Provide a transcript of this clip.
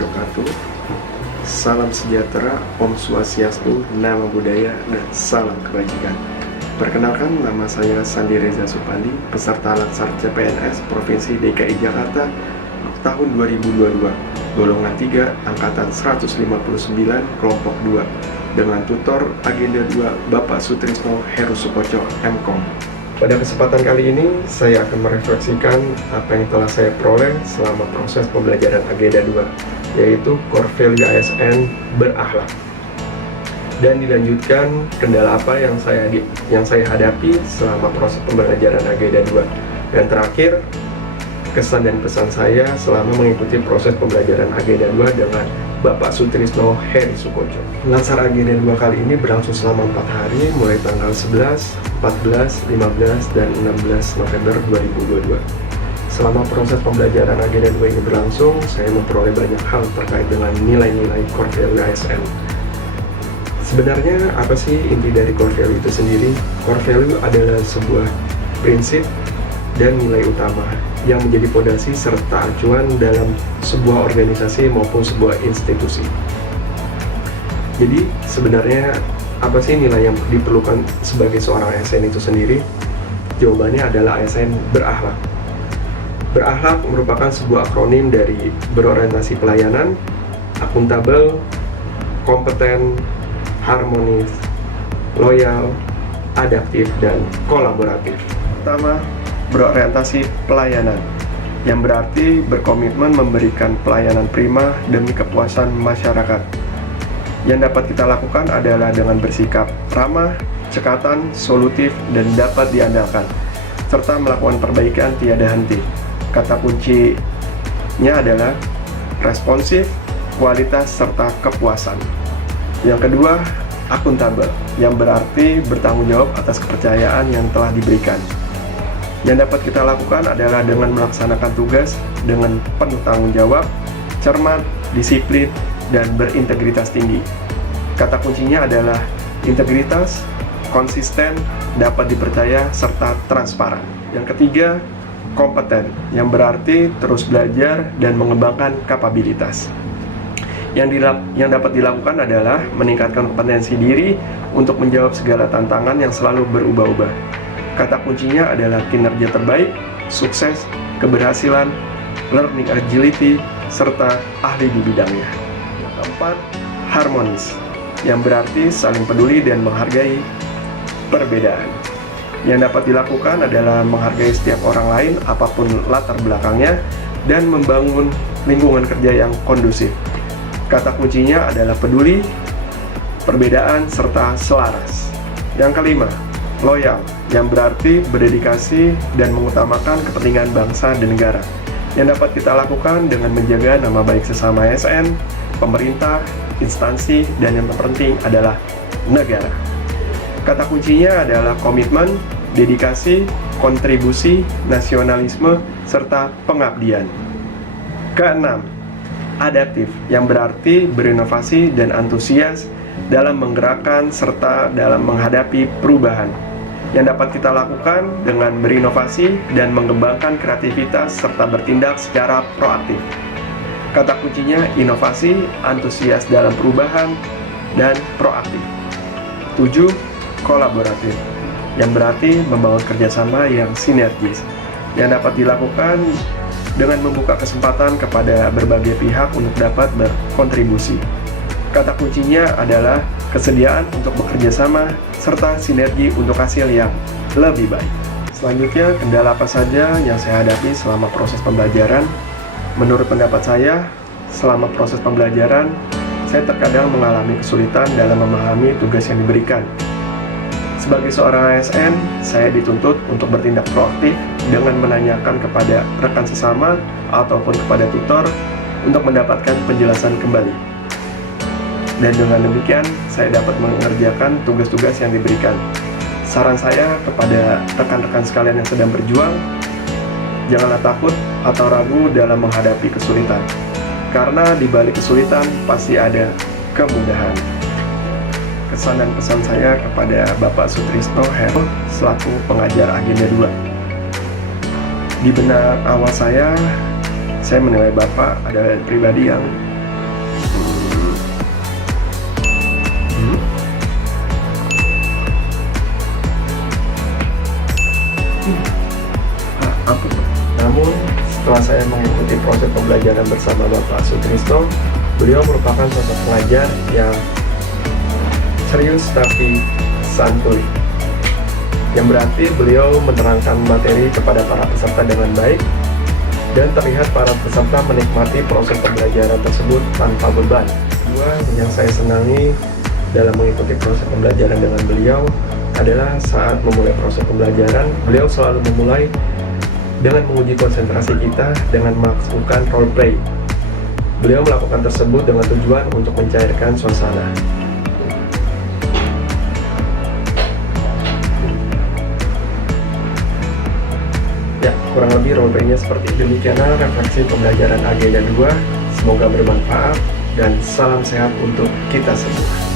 wabarakatuh. Salam sejahtera, Om Swastiastu, Namo Buddhaya, dan salam kebajikan. Perkenalkan, nama saya Sandi Reza Supandi, peserta Latsar CPNS Provinsi DKI Jakarta tahun 2022, golongan 3, angkatan 159, kelompok 2, dengan tutor agenda 2 Bapak Sutrisno Heru Sukoco, MKOM. Pada kesempatan kali ini, saya akan merefleksikan apa yang telah saya peroleh selama proses pembelajaran agenda 2, yaitu Core Value ASN berakhlak. Dan dilanjutkan kendala apa yang saya hadapi selama proses pembelajaran agenda 2. Dan terakhir, kesan dan pesan saya selama mengikuti proses pembelajaran agenda 2 dengan Bapak Sutrisno Heru Sukoco. Latsar agenda 2 kali ini berlangsung selama 4 hari, mulai tanggal 11, 14, 15, dan 16 November 2022. Selama proses pembelajaran agenda 2 ini berlangsung, saya memperoleh banyak hal terkait dengan nilai-nilai Core Value ASN. Sebenarnya apa sih inti dari Core Value itu sendiri? Core Value adalah sebuah prinsip dan nilai utama yang menjadi fondasi serta acuan dalam sebuah organisasi maupun sebuah institusi. Jadi sebenarnya apa sih nilai yang diperlukan sebagai seorang ASN itu sendiri? Jawabannya adalah ASN berakhlak. Berakhlak merupakan sebuah akronim dari berorientasi pelayanan, akuntabel, kompeten, harmonis, loyal, adaptif, dan kolaboratif. Pertama, berorientasi pelayanan, yang berarti berkomitmen memberikan pelayanan prima demi kepuasan masyarakat. Yang dapat kita lakukan adalah dengan bersikap ramah, cekatan, solutif, dan dapat diandalkan, serta melakukan perbaikan tiada henti. Kata kuncinya adalah responsif, kualitas, serta kepuasan. Yang kedua, akuntabel, yang berarti bertanggung jawab atas kepercayaan yang telah diberikan. Yang dapat kita lakukan adalah dengan melaksanakan tugas dengan penuh tanggung jawab, cermat, disiplin, dan berintegritas tinggi. Kata kuncinya adalah integritas, konsisten, dapat dipercaya, serta transparan. Yang ketiga, kompeten, yang berarti terus belajar dan mengembangkan kapabilitas. Yang dapat dilakukan adalah meningkatkan kompetensi diri untuk menjawab segala tantangan yang selalu berubah-ubah. Kata kuncinya adalah kinerja terbaik, sukses, keberhasilan, learning agility, serta ahli di bidangnya. Yang keempat, harmonis, yang berarti saling peduli dan menghargai perbedaan. Yang dapat dilakukan adalah menghargai setiap orang lain apapun latar belakangnya dan membangun lingkungan kerja yang kondusif. Kata kuncinya adalah peduli, perbedaan, serta selaras. Yang kelima, loyal, yang berarti berdedikasi dan mengutamakan kepentingan bangsa dan negara. Yang dapat kita lakukan dengan menjaga nama baik sesama ASN, pemerintah, instansi, dan yang terpenting adalah negara. Kata kuncinya adalah komitmen, dedikasi, kontribusi, nasionalisme, serta pengabdian. Keenam, adaptif, yang berarti berinovasi dan antusias dalam menggerakkan serta dalam menghadapi perubahan. Yang dapat kita lakukan dengan berinovasi dan mengembangkan kreativitas serta bertindak secara proaktif. Kata kuncinya inovasi, antusias dalam perubahan, dan proaktif. 7. Kolaboratif, yang berarti membangun kerjasama yang sinergis, yang dapat dilakukan dengan membuka kesempatan kepada berbagai pihak untuk dapat berkontribusi. Kata kuncinya adalah kesediaan untuk bekerja sama serta sinergi untuk hasil yang lebih baik. Selanjutnya, kendala apa saja yang saya hadapi selama proses pembelajaran? Menurut pendapat saya, selama proses pembelajaran, saya terkadang mengalami kesulitan dalam memahami tugas yang diberikan. Sebagai seorang ASN, saya dituntut untuk bertindak proaktif dengan menanyakan kepada rekan sesama ataupun kepada tutor untuk mendapatkan penjelasan kembali. Dan dengan demikian, saya dapat mengerjakan tugas-tugas yang diberikan. Saran saya kepada rekan-rekan sekalian yang sedang berjuang, janganlah takut atau ragu dalam menghadapi kesulitan. Karena di balik kesulitan pasti ada kemudahan. Kesan dan pesan saya kepada Bapak Sutrisno Heru selaku pengajar agenda 2. Di benak awal saya menilai Bapak adalah pribadi yang Namun, setelah saya mengikuti proses pembelajaran bersama Bapak Sutrisno, beliau merupakan sosok pengajar yang serius tapi santuy. Yang berarti beliau menerangkan materi kepada para peserta dengan baik, dan terlihat para peserta menikmati proses pembelajaran tersebut tanpa beban. Kedua, yang saya senangi dalam mengikuti proses pembelajaran dengan beliau adalah saat memulai proses pembelajaran, beliau selalu memulai dengan menguji konsentrasi kita dengan melakukan role play. Beliau melakukan tersebut dengan tujuan untuk mencairkan suasana. Ya, kurang lebih role play-nya seperti demikianlah refleksi pembelajaran agenda 2. Semoga bermanfaat dan salam sehat untuk kita semua.